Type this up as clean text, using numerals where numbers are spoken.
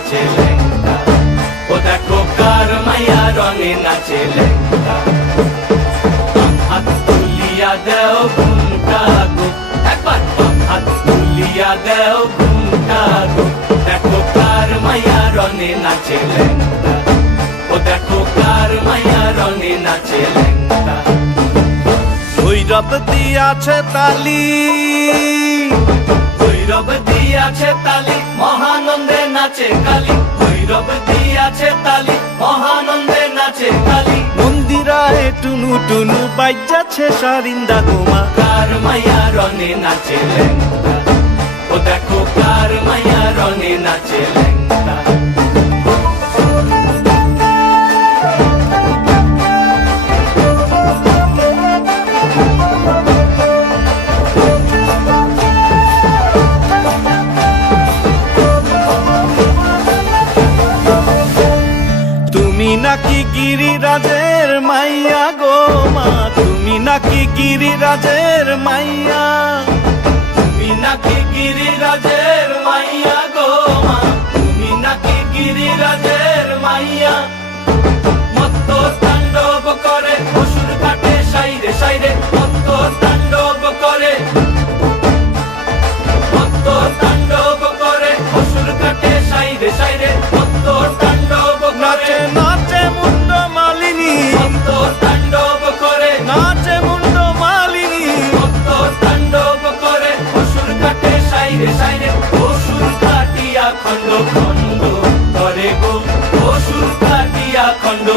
নাচে লেঙ্গা, ও দেখো কার মাইয়া রঙে নাচে লেঙ্গা। হাত তুলিয়া দেও ঘুমটা গো, একবার হাত তুলিয়া দেও ঘুমটা গো, দেখো কার মাইয়া রঙে নাচে লেঙ্গা, ও দেখো কার মাইয়া রঙে নাচে লেঙ্গা। ভৈরব দিয়াছে তালি, ভৈরব দিয়াছে তালি, মহানন্দে নাচে কালী, ভৈরব দিয়াছে তালি, মহানন্দে নাচে কালী। মন্দিরায় টুনু টুনু বাজ্যাছে সারিন্দা গোমা, কার মাইয়া রঙে নাচে লেঙ্গা, ও দেখো কার মাইয়া রঙে নাচে লেঙ্গা। তুমি নাকি গিরিরাজের মাইয়া গো মা, তুমি নাকি গিরিরাজের মাইয়া, তুমি নাকি গিরিরাজের মাইয়া গো মা, তুমি নাকি গিরিরাজের মাইয়া। মত্ত তাণ্ডব করে অসুর ঘাটে সাইরে সাইরে, মত্ত তাণ্ডব করে, মত্ত তাণ্ডব করে অসুর ঘাটে সাইরে সাইরে, মত্ত তাণ্ডব করে। নাচে নাচে মুন্ড মালিনী, মত্ত তাণ্ডব করে, নাচে মুন্ড মালিনী, মত্ত তাণ্ডব করে অসুর ঘাটে সাইরে সাইরে, অসুর কাটিয়া খণ্ড খণ্ড করে গো, অসুর কাটিয়া খণ্ড